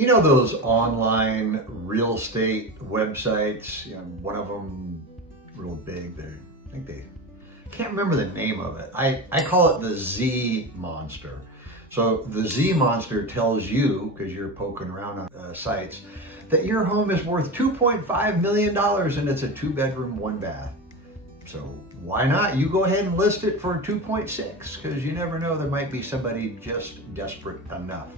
You know those online real estate websites, one of them real big, can't remember the name of it. I call it the Z Monster. So the Z Monster tells you, because you're poking around on sites, that your home is worth $2.5 million and it's a 2-bedroom, 1-bath. So why not? You go ahead and list it for 2.6, because you never know, there might be somebody just desperate enough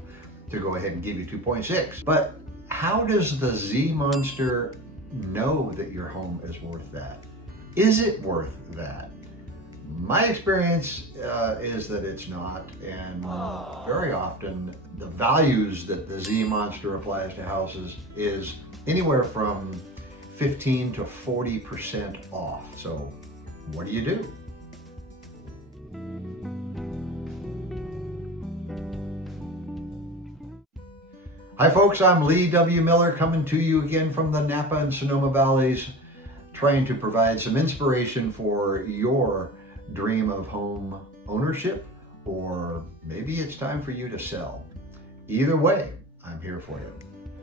to go ahead and give you 2.6. But how does the Z Monster know that your home is worth that? Is it worth that? My experience is that it's not, and very often the values that the Z Monster applies to houses is anywhere from 15 to 40% off. So what do you do? Hi folks, I'm Lee W. Miller coming to you again from the Napa and Sonoma Valleys, trying to provide some inspiration for your dream of home ownership, or maybe it's time for you to sell. Either way, I'm here for you.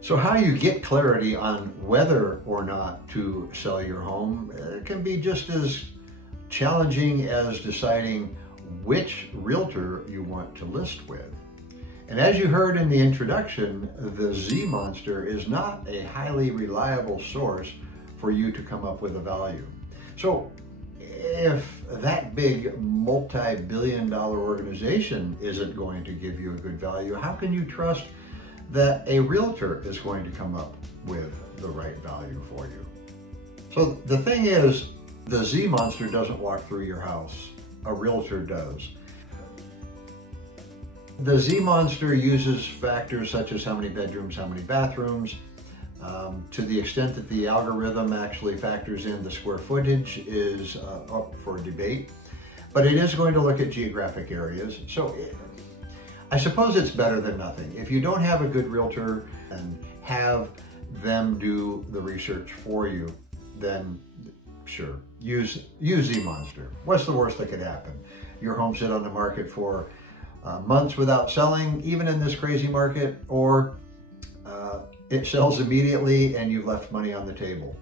So how you get clarity on whether or not to sell your home can be just as challenging as deciding which realtor you want to list with. And as you heard in the introduction, the Z Monster is not a highly reliable source for you to come up with a value. So if that big multi-billion-dollar organization isn't going to give you a good value, how can you trust that a realtor is going to come up with the right value for you? So the thing is, the Z Monster doesn't walk through your house. A realtor does. The Z Monster uses factors such as how many bedrooms, how many bathrooms. To the extent that the algorithm actually factors in the square footage is up for debate, but it is going to look at geographic areas. So I suppose it's better than nothing. If you don't have a good realtor and have them do the research for you, then sure, use Z Monster. What's the worst that could happen? Your home sit on the market for months without selling, even in this crazy market, or it sells immediately and you've left money on the table.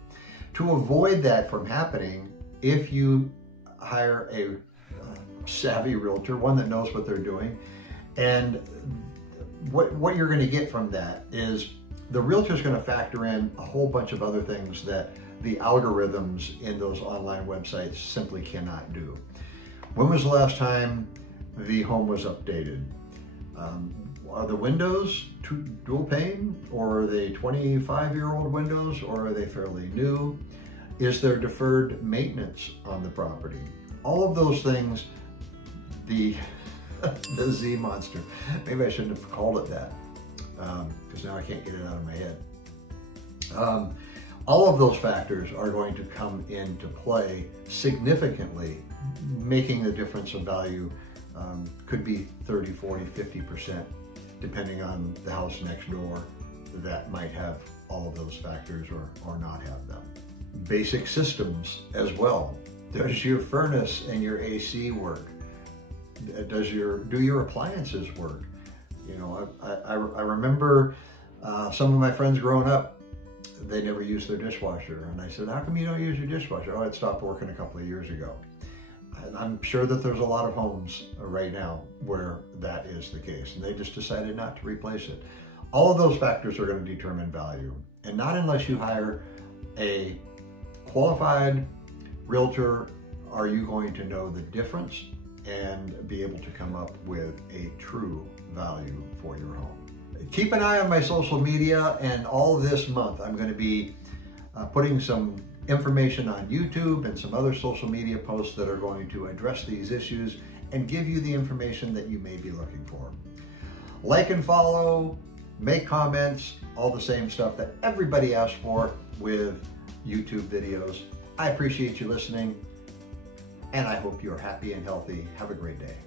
To avoid that from happening, if you hire a savvy realtor, one that knows what they're doing, and what you're going to get from that is the realtor is going to factor in a whole bunch of other things that the algorithms in those online websites simply cannot do. When was the last time the home was updated? Are the windows dual pane, or are they 25-year-old windows, or are they fairly new? Is there deferred maintenance on the property? All of those things, the Z Monster, maybe I shouldn't have called it that, because now I can't get it out of my head. All of those factors are going to come into play significantly, making the difference of value. Could be 30, 40, 50%, depending on the house next door that might have all of those factors or not have them. Basic systems as well. Does your furnace and your AC work? Do your appliances work? You know, I remember some of my friends growing up, they never used their dishwasher. And I said, how come you don't use your dishwasher? Oh, it stopped working a couple of years ago. And I'm sure that there's a lot of homes right now where that is the case, and they just decided not to replace it. All of those factors are going to determine value, and not unless you hire a qualified realtor are you going to know the difference and be able to come up with a true value for your home. Keep an eye on my social media, and all this month I'm going to be putting some information on YouTube and some other social media posts that are going to address these issues and give you the information that you may be looking for. Like and follow, make comments, all the same stuff that everybody asks for with YouTube videos. I appreciate you listening, and I hope you're happy and healthy. Have a great day.